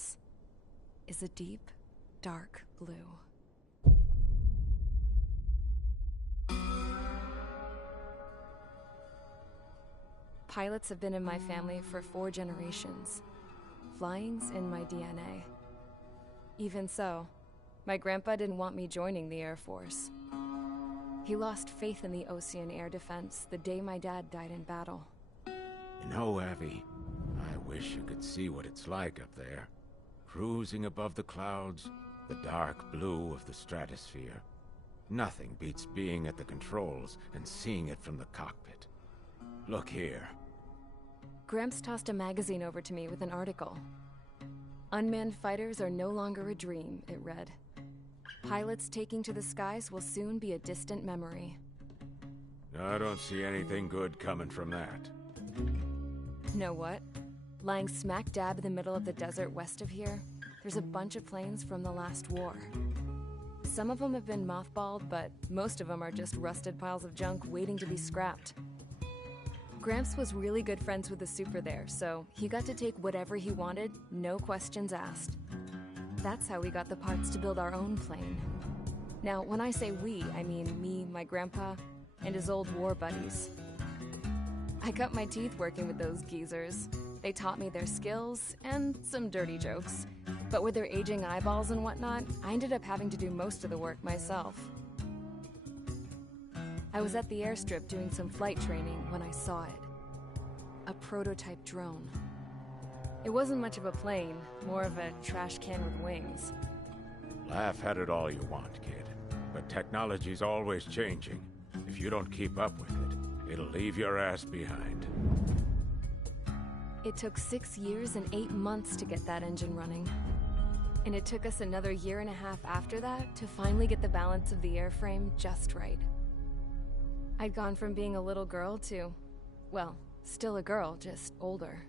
generations is a deep, dark blue. Pilots have been in my family for 4 generations. Flying's in my DNA. Even so, my grandpa didn't want me joining the Air Force. He lost faith in the Ocean Air Defense the day my dad died in battle. You know, Abby, I wish you could see what it's like up there. Cruising above the clouds, the dark blue of the stratosphere. Nothing beats being at the controls and seeing it from the cockpit. Look here. Gramps tossed a magazine over to me with an article. Unmanned fighters are no longer a dream, it read. Pilots taking to the skies will soon be a distant memory. I don't see anything good coming from that. Know what? Lying smack dab in the middle of the desert west of here, there's a bunch of planes from the last war. Some of them have been mothballed, but most of them are just rusted piles of junk waiting to be scrapped. Gramps was really good friends with the super there, so he got to take whatever he wanted, no questions asked. That's how we got the parts to build our own plane. Now, when I say we, I mean me, my grandpa, and his old war buddies. I cut my teeth working with those geezers. They taught me their skills and some dirty jokes. But with their aging eyeballs and whatnot, I ended up having to do most of the work myself. I was at the airstrip doing some flight training when I saw it. A prototype drone. It wasn't much of a plane, more of a trash can with wings. Laugh at it all you want, kid. But technology's always changing. If you don't keep up with it, it'll leave your ass behind. It took 6 years and 8 months to get that engine running. And it took us another 1.5 years after that to finally get the balance of the airframe just right. I'd gone from being a little girl to, well, still a girl, just older.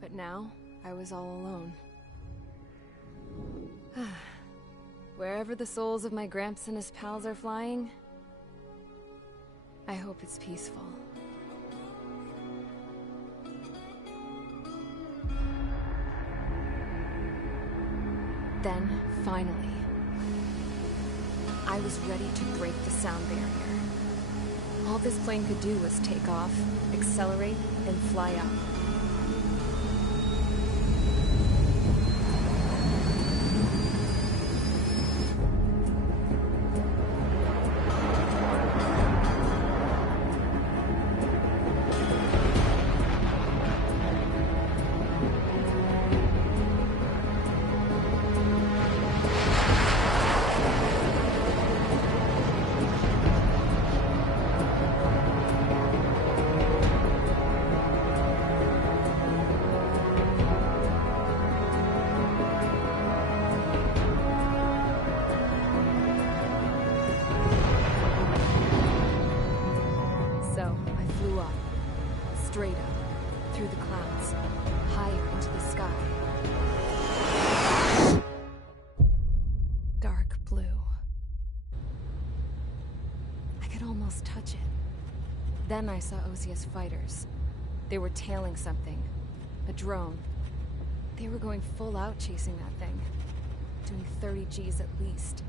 But now, I was all alone. Wherever the souls of my Gramps and his pals are flying, I hope it's peaceful. Then, finally, I was ready to break the sound barrier. All this plane could do was take off, accelerate, and fly up. Straight up, through the clouds, higher into the sky. Dark blue. I could almost touch it. Then I saw Osius fighters. They were tailing something. A drone. They were going full out chasing that thing. Doing 30 Gs at least.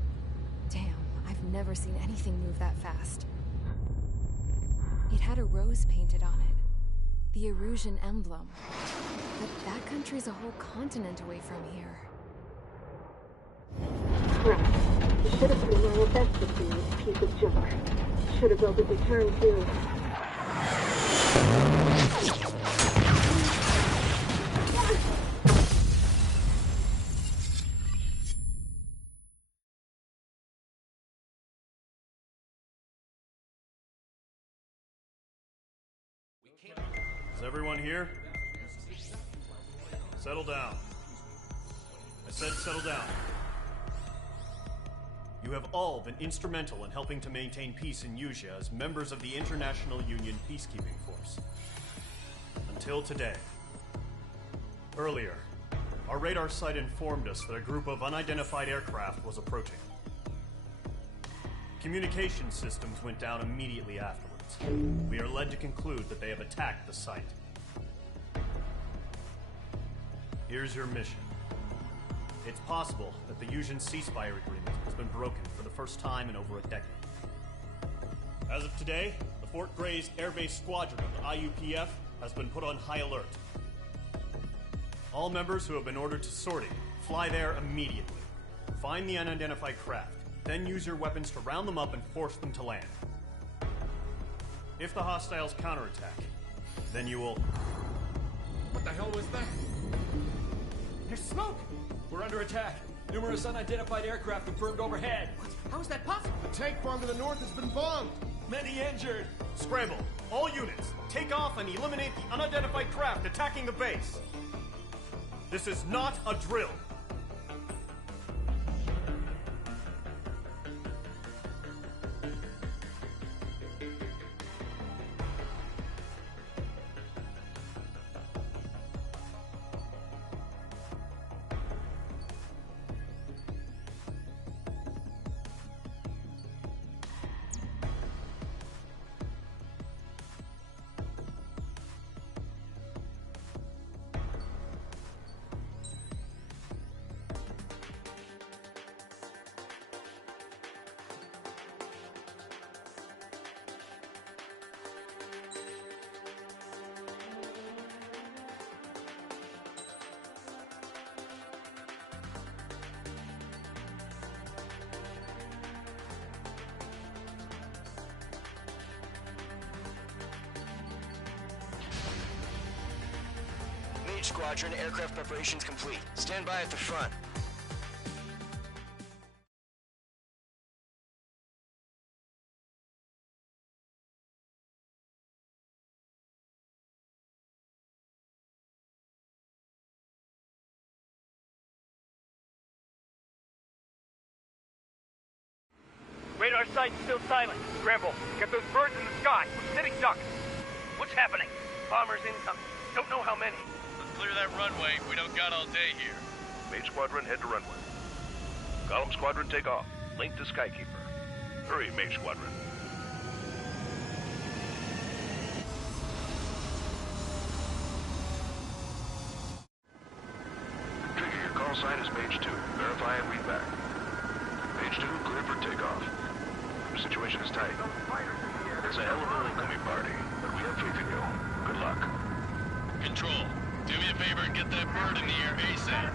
Damn, I've never seen anything move that fast. It had a rose painted on it. The Erusian emblem. But that country's a whole continent away from here. Right. You should have been wearing a vest with you, this piece of junk. Should have built a return too. Is everyone here? Settle down. I said settle down. You have all been instrumental in helping to maintain peace in Usea as members of the International Union Peacekeeping Force. Until today. Earlier, our radar site informed us that a group of unidentified aircraft was approaching. Communication systems went down immediately afterwards. We are led to conclude that they have attacked the site. Here's your mission. It's possible that the Yuuzhan ceasefire agreement has been broken for the first time in over a decade. As of today, the Fort Gray's Air Base Squadron of the IUPF has been put on high alert. All members who have been ordered to sortie, fly there immediately. Find the unidentified craft, then use your weapons to round them up and force them to land. If the hostiles counterattack, then you will... What the hell was that? There's smoke! We're under attack. Numerous unidentified aircraft have burned overhead. What? How is that possible? The tank farm to the north has been bombed. Many injured. Scramble. All units, take off and eliminate the unidentified craft attacking the base. This is not a drill. Squadron, aircraft preparations complete. Stand by at the front. Radar site's still silent. Scramble. Get those birds in the sky. We're sitting ducks. What's happening? Bombers incoming. Don't know how many. Clear that runway. We don't got all day here. Mage Squadron, head to runway. Column Squadron, take off. Link to Skykeeper. Hurry, Mage Squadron. Trigger, your call sign is Mage 2. Verify and read back. Mage 2, clear for takeoff. Your situation is tight. It's a hell of an incoming party, but we have faith in you. Good luck. Control. Do me a favor and get that bird in the air ASAP.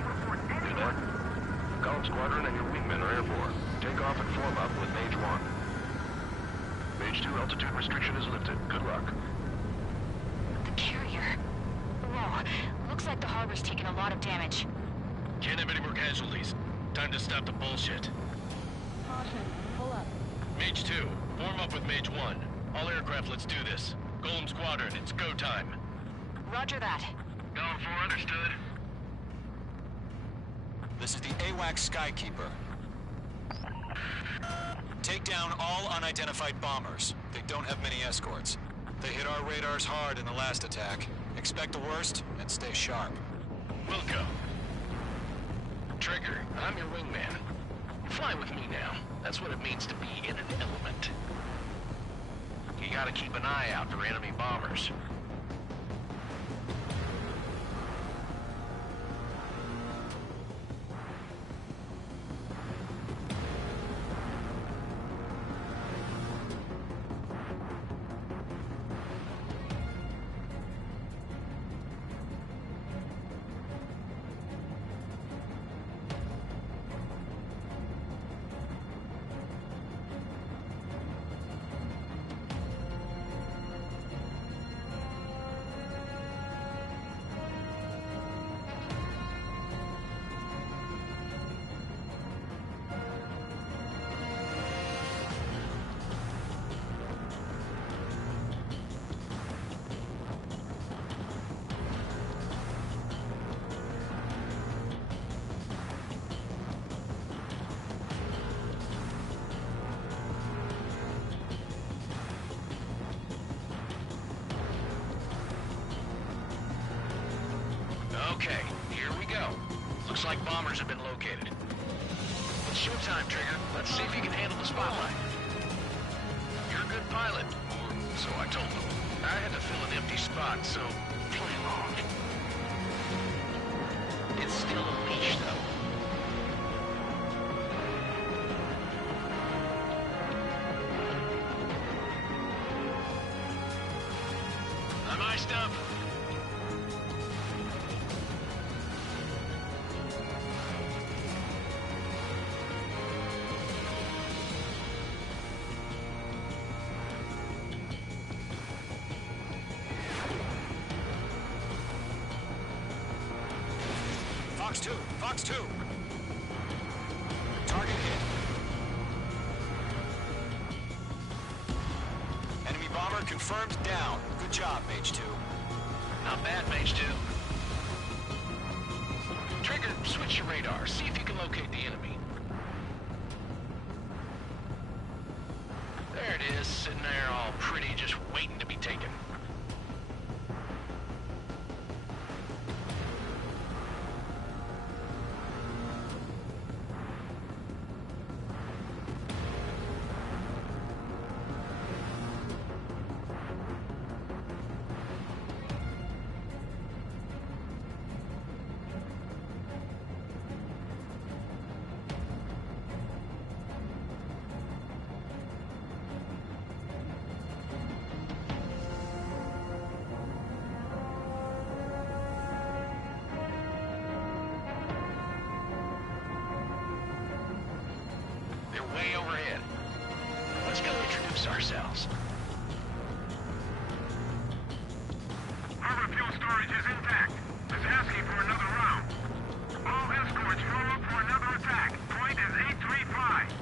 Good luck. Column Squadron and your wingmen are airborne. Take off and form up with Mage 1. Mage 2, altitude restriction is lifted. Good luck. The carrier. Whoa. Looks like the harbor's taken a lot of damage. Can't have any more casualties. Time to stop the bullshit. Caution. Pull up. Mage 2, form up with Mage 1. All aircraft, let's do this. Golem Squadron, it's go time. Roger that. Column 4, understood. This is the AWAC Skykeeper. Take down all unidentified bombers. They don't have many escorts. They hit our radars hard in the last attack. Expect the worst and stay sharp. Wilco. Trigger, I'm your wingman. Fly with me now. That's what it means to be in an element. You gotta keep an eye out for enemy bombers. Okay, here we go. Looks like bombers have been located. It's showtime, Trigger. Let's see if you can handle the spotlight. You're a good pilot, or so I told them. I had to fill an empty spot, so play along. It's still a leash, though. Next up. Fox 2, Fox 2. Target hit. Enemy bomber confirmed down. Good job, Mage 2. Not bad, Mage 2. Trigger, switch your radar. See if you can locate the enemy. There it is, sitting there all pretty, just waiting to be taken. Way overhead. Let's go introduce ourselves. Our fuel storage is intact. It's asking for another round. All escorts roll up for another attack. Point is 835.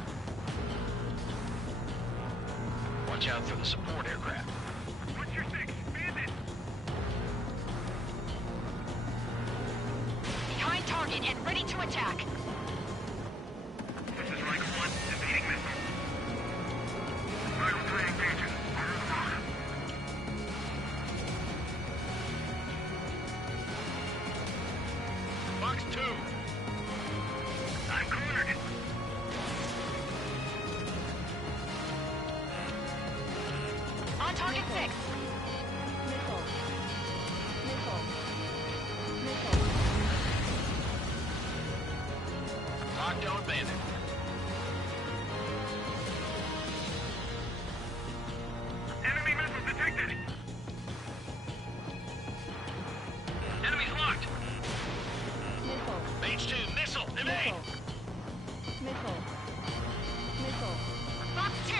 Watch out for the support aircraft. What's your six? Bandit! Behind target and ready to attack. This is Rank 1, defeating missile. Vital 3 engaging. On the mark. Fox 2. I'm cornered. On target 6. Missile. Locked on bandit. Enemy missile detected. Enemy's locked. Mage 2, missile, evade. Fox 2.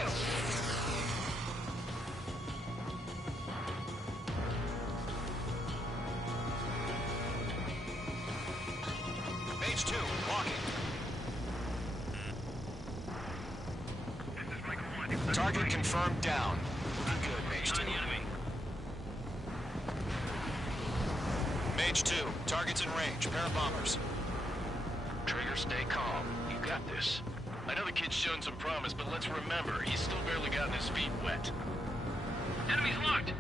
Mage 2, walking. This is Rank 1. Target confirmed down. Looking good, Mage 2. Mage 2, target's in range. Pair of bombers. Trigger, stay calm. You got this. I know the kid's shown some promise, but let's remember, he's still barely gotten his feet wet. Enemy's locked.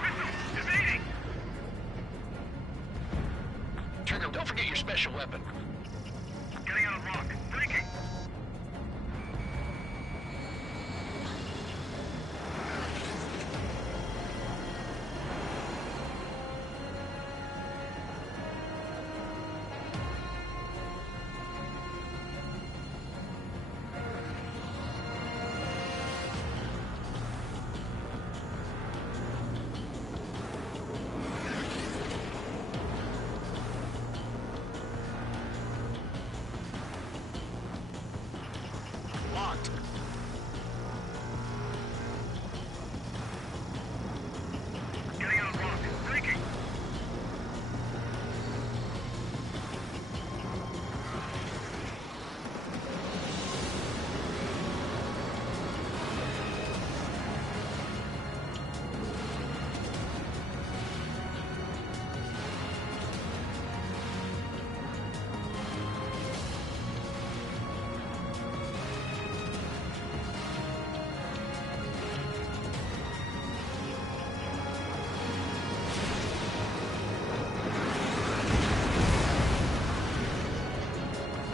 Missile evading. Trigger, don't forget your special weapon. Getting out of rock. Breaking. Locked. Getting out of rock. Breaking.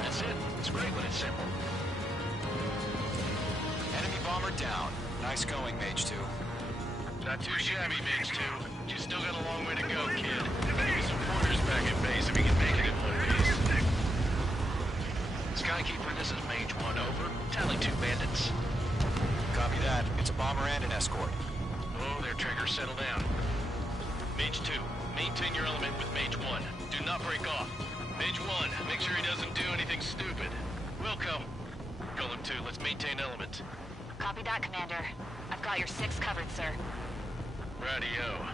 That's it. It's great when it's simple. Enemy bomber down. Nice going, Mage 2. Not too shabby, Mage 2. You still got a long way to go, kid. Maybe some quarters back at base if you can make it in one piece. Skykeeper, this is Mage 1, over. Tally 2 bandits. Copy that. It's a bomber and an escort. Oh, their Trigger, settle not break off. Page 1, make sure he doesn't do anything stupid. Wilco. Column 2, let's maintain element. Copy that, Commander. I've got your 6 covered, sir. Radio.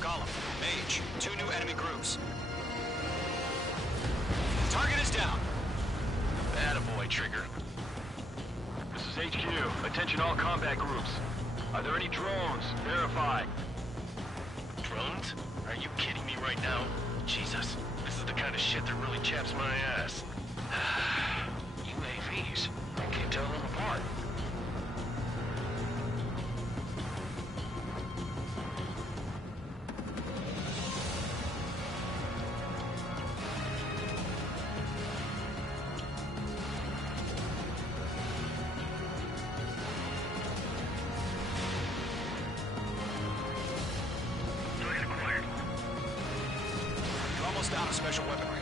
Column, Mage, 2 new enemy groups. Target is down. Attaboy, Trigger. This is HQ. Attention all combat groups. Are there any drones? Verify. Drones? Are you kidding me right now? Jesus, this is the kind of shit that really chaps my ass. UAVs. I can't tell them apart. Down a special weaponry.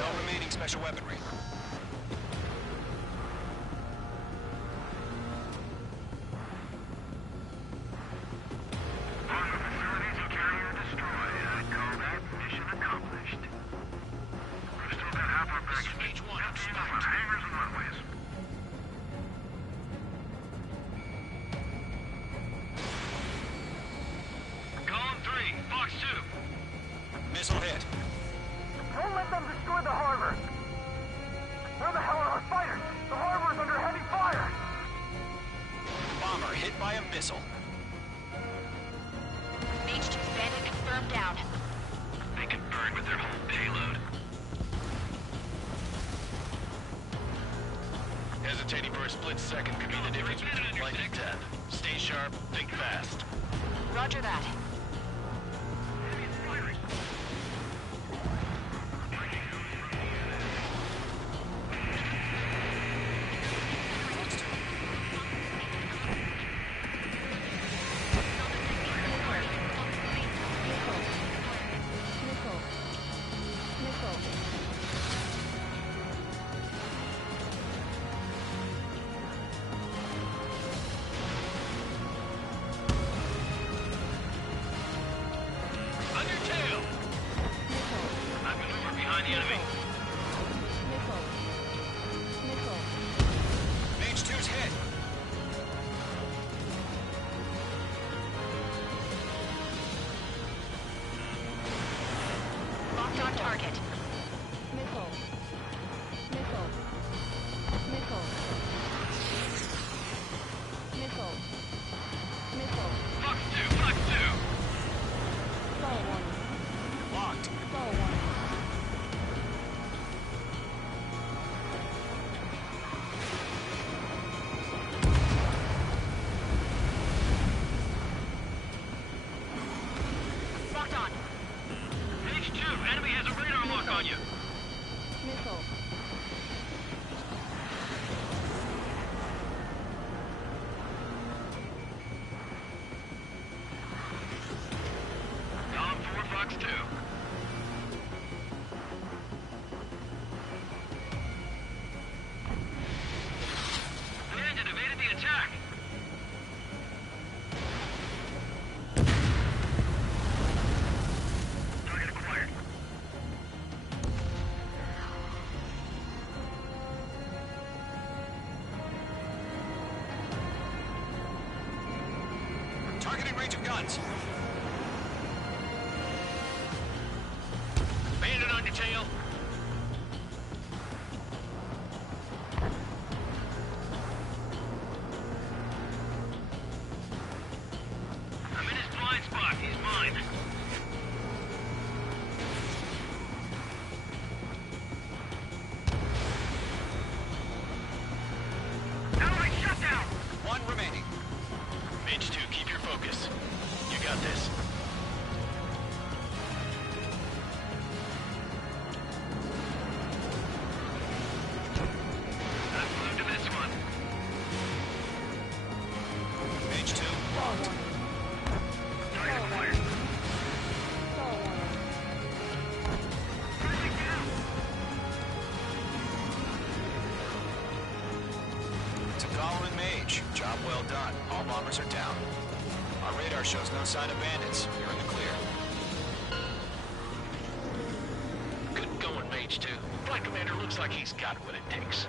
No remaining special weaponry. Missile hit. Don't let them destroy the harbor! Where the hell are our fighters? The harbor's under heavy fire! Bomber hit by a missile. Mage 2 bandit confirmed down. They can burn with their whole payload. Hesitating for a split second could be the difference between life and death. Stay sharp, think fast. Roger that. guns. Bandit on your tail. I'm in his blind spot. He's mine. Allied shutdown! One remaining. Mage 2, keep your focus. You got this. I've moved to this one. Mage 2, locked. Target acquired. Friendly down! Tagala and Mage, job well done. All bombers are down. Our radar shows no sign of bandits. You're in the clear. Good going, Mage 2. Flight Commander looks like he's got what it takes.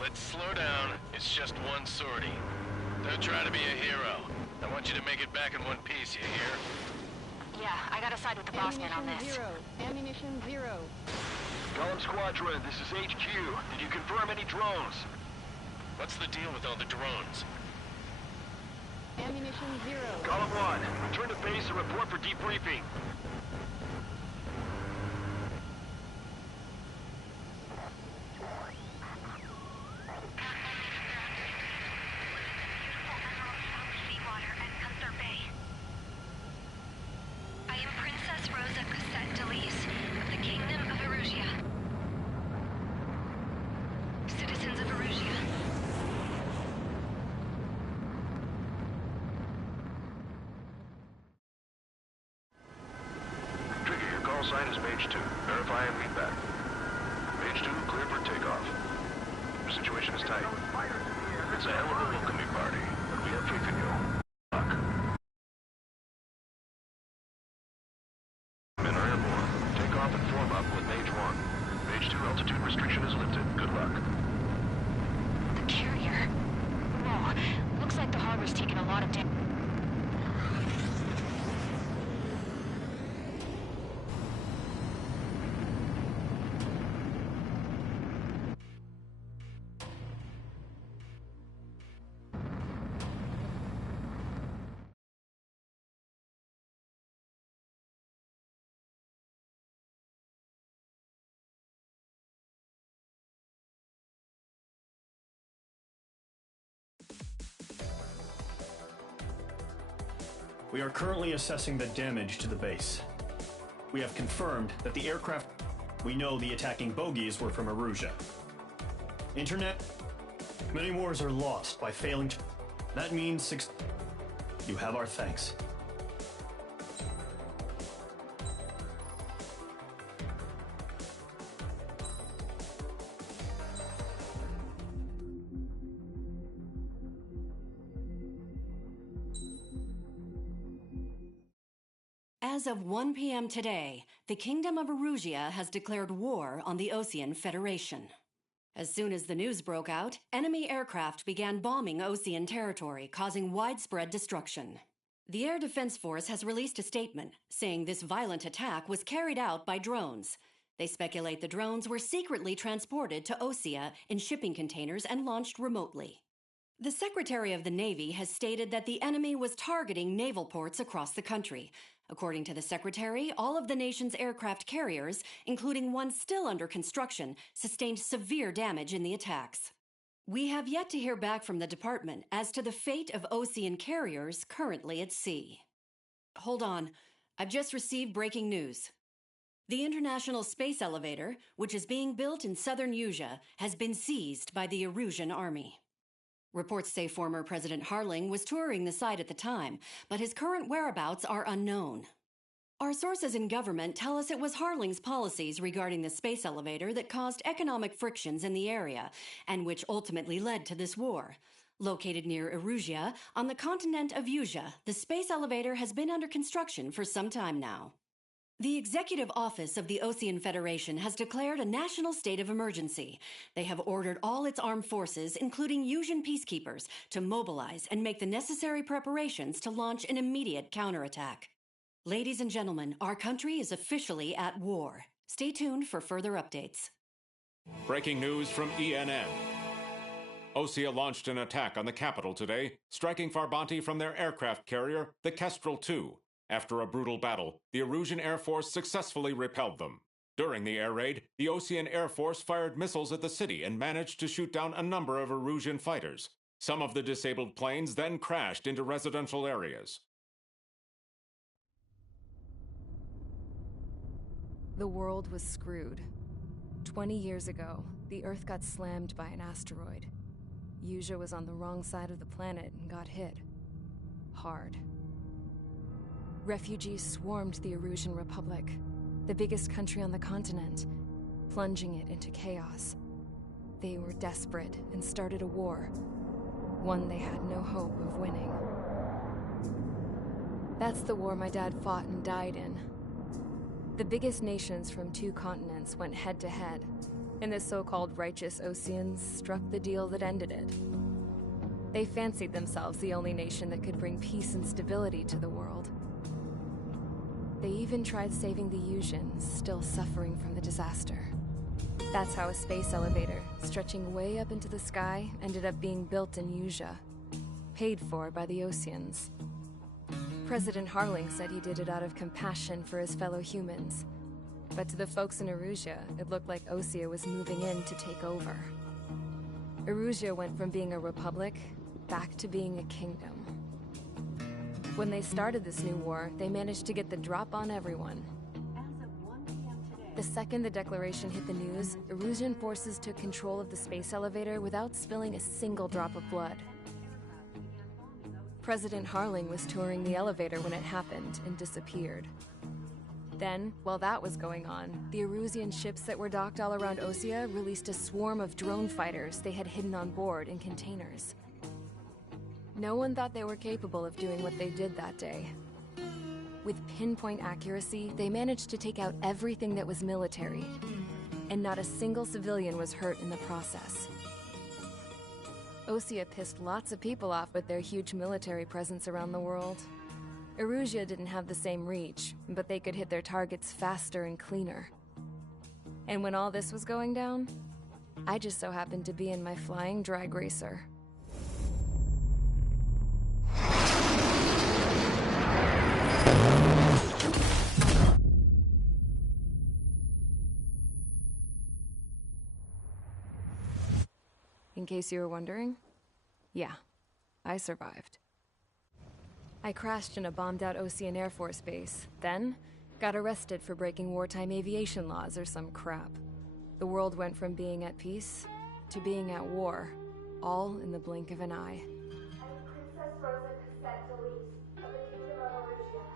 Let's slow down. It's just one sortie. Don't try to be a hero. I want you to make it back in one piece, you hear? Yeah, I gotta side with the boss man on this. Ammunition zero. Column Squadron, this is HQ. Did you confirm any drones? What's the deal with all the drones? Ammunition zero. Column 1, return to base and report for debriefing. I am Princess Rosa Cassette Delise of the Kingdom of Erusia. Citizens of Erusia. Trigger, your call sign is Mage 2. Verify and read back. Mage 2, clear for takeoff. Your situation is tight. It's a hell of a welcoming party, but we have faith in you. Luck. Men are airborne. Take off and form up with Mage 1. Mage 2, altitude restriction is lifted. Good luck. The carrier. Whoa, looks like the harbor's taken a lot of damage. We are currently assessing the damage to the base. We have confirmed that the aircraft... We know the attacking bogies were from Erusia. Internet... Many wars are lost by failing to... That means You have our thanks. As of 1 p.m. today, the Kingdom of Erusia has declared war on the Osean Federation. As soon as the news broke out, enemy aircraft began bombing Osean territory, causing widespread destruction. The Air Defense Force has released a statement saying this violent attack was carried out by drones. They speculate the drones were secretly transported to Osea in shipping containers and launched remotely. The Secretary of the Navy has stated that the enemy was targeting naval ports across the country. According to the Secretary, all of the nation's aircraft carriers, including one still under construction, sustained severe damage in the attacks. We have yet to hear back from the department as to the fate of Osean carriers currently at sea. Hold on, I've just received breaking news. The International Space Elevator, which is being built in southern Usea, has been seized by the Erusian Army. Reports say former President Harling was touring the site at the time, but his current whereabouts are unknown. Our sources in government tell us it was Harling's policies regarding the space elevator that caused economic frictions in the area, and which ultimately led to this war. Located near Erusia, on the continent of Usea, the space elevator has been under construction for some time now. The Executive Office of the Ocean Federation has declared a national state of emergency. They have ordered all its armed forces, including Yusian peacekeepers, to mobilize and make the necessary preparations to launch an immediate counterattack. Ladies and gentlemen, our country is officially at war. Stay tuned for further updates. Breaking news from ENN. Osea launched an attack on the capital today, striking Farbanti from their aircraft carrier, the Kestrel II. After a brutal battle, the Erusian Air Force successfully repelled them. During the air raid, the Ocean Air Force fired missiles at the city and managed to shoot down a number of Erusian fighters. Some of the disabled planes then crashed into residential areas. The world was screwed. 20 years ago, the Earth got slammed by an asteroid. Yusia was on the wrong side of the planet and got hit. Hard. Refugees swarmed the Erusian Republic, the biggest country on the continent, plunging it into chaos. They were desperate and started a war, one they had no hope of winning. That's the war my dad fought and died in. The biggest nations from 2 continents went head-to-head, and the so-called righteous Oceans struck the deal that ended it. They fancied themselves the only nation that could bring peace and stability to the world. They even tried saving the Yusians, still suffering from the disaster. That's how a space elevator, stretching way up into the sky, ended up being built in Yusia, paid for by the Oceans. President Harling said he did it out of compassion for his fellow humans. But to the folks in Erusia, it looked like Osea was moving in to take over. Erusia went from being a republic back to being a kingdom. When they started this new war, they managed to get the drop on everyone. The second the declaration hit the news, Erusian forces took control of the space elevator without spilling a single drop of blood. President Harling was touring the elevator when it happened and disappeared. Then, while that was going on, the Erusian ships that were docked all around Osea released a swarm of drone fighters they had hidden on board in containers. No one thought they were capable of doing what they did that day. With pinpoint accuracy, they managed to take out everything that was military, and not a single civilian was hurt in the process. Osea pissed lots of people off with their huge military presence around the world. Erusia didn't have the same reach, but they could hit their targets faster and cleaner. And when all this was going down, I just so happened to be in my flying drag racer. In case you were wondering, yeah, I survived. I crashed in a bombed-out Ocean Air Force base, then got arrested for breaking wartime aviation laws or some crap. The world went from being at peace to being at war, all in the blink of an eye. Princess Rosa Cassette Delise of the Kingdom of Erusia.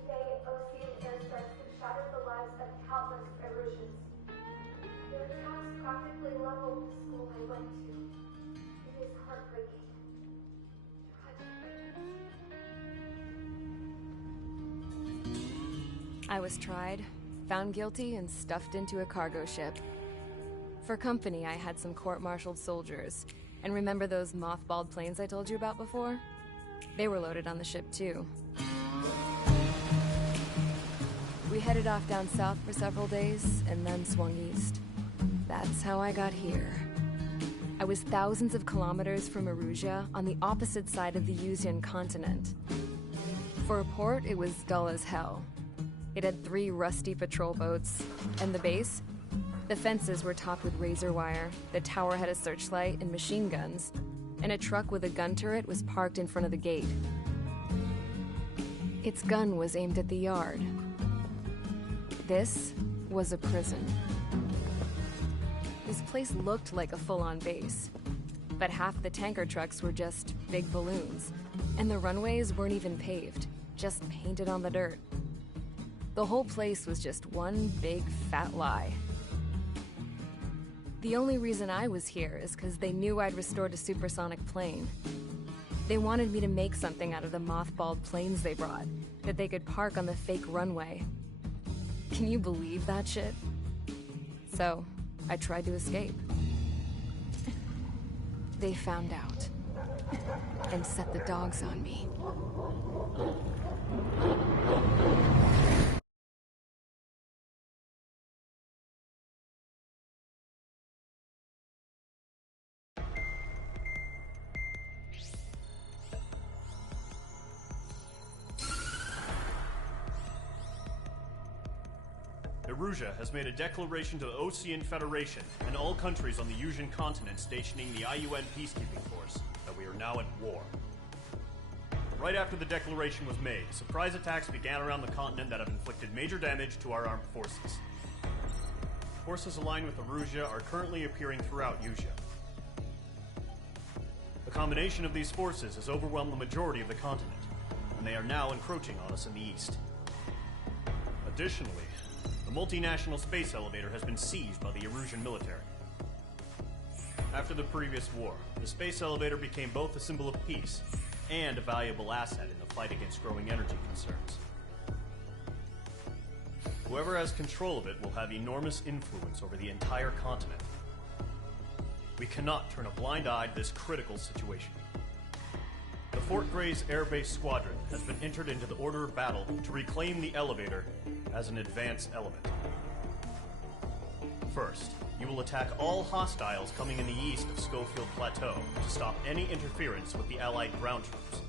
Today, Ocean airstrikes have shattered the lives of countless Erusians. Their attacks practically leveled the school I went to. It is heartbreaking. I was tried, found guilty, and stuffed into a cargo ship. For company, I had some court-martialed soldiers. And remember those mothballed planes I told you about before? They were loaded on the ship, too. We headed off down south for several days, and then swung east. That's how I got here. I was thousands of kilometers from Erusia, on the opposite side of the Yusian continent. For a port, it was dull as hell. It had 3 rusty patrol boats, and the base? The fences were topped with razor wire, the tower had a searchlight and machine guns, and a truck with a gun turret was parked in front of the gate. Its gun was aimed at the yard. This was a prison. This place looked like a full-on base, but half the tanker trucks were just big balloons, and the runways weren't even paved, just painted on the dirt. The whole place was just one big fat lie. The only reason I was here is because they knew I'd restored a supersonic plane. They wanted me to make something out of the mothballed planes they brought, that they could park on the fake runway. Can you believe that shit? So, I tried to escape. They found out and set the dogs on me. Erusia has made a declaration to the Ocean Federation and all countries on the Yusian continent stationing the IUN peacekeeping force that we are now at war. Right after the declaration was made, surprise attacks began around the continent that have inflicted major damage to our armed forces. Forces aligned with Erusia are currently appearing throughout Yusia. The combination of these forces has overwhelmed the majority of the continent, and they are now encroaching on us in the east. Additionally, the multinational space elevator has been seized by the Erusian military. After the previous war, the space elevator became both a symbol of peace and a valuable asset in the fight against growing energy concerns. Whoever has control of it will have enormous influence over the entire continent. We cannot turn a blind eye to this critical situation. The Fort Gray's Air Base Squadron has been entered into the order of battle to reclaim the elevator as an advance element. First, you will attack all hostiles coming in the east of Schofield Plateau to stop any interference with the Allied ground troops.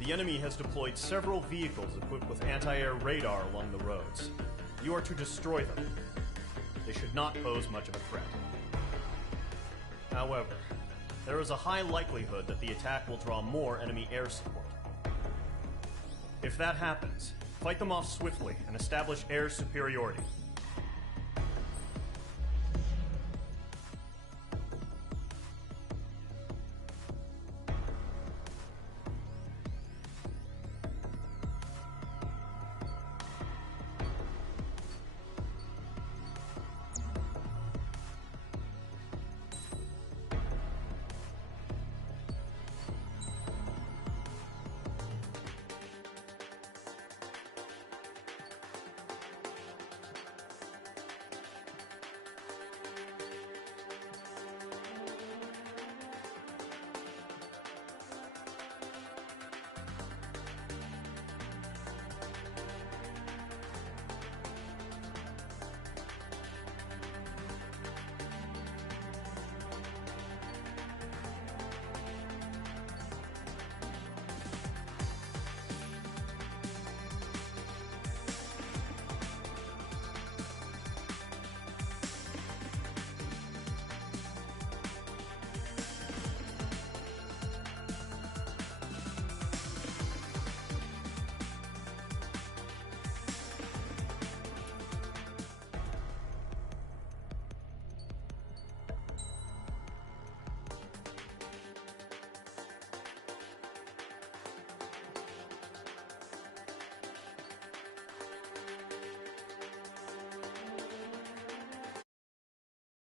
The enemy has deployed several vehicles equipped with anti-air radar along the roads. You are to destroy them. They should not pose much of a threat. However, there is a high likelihood that the attack will draw more enemy air support. If that happens, fight them off swiftly and establish air superiority.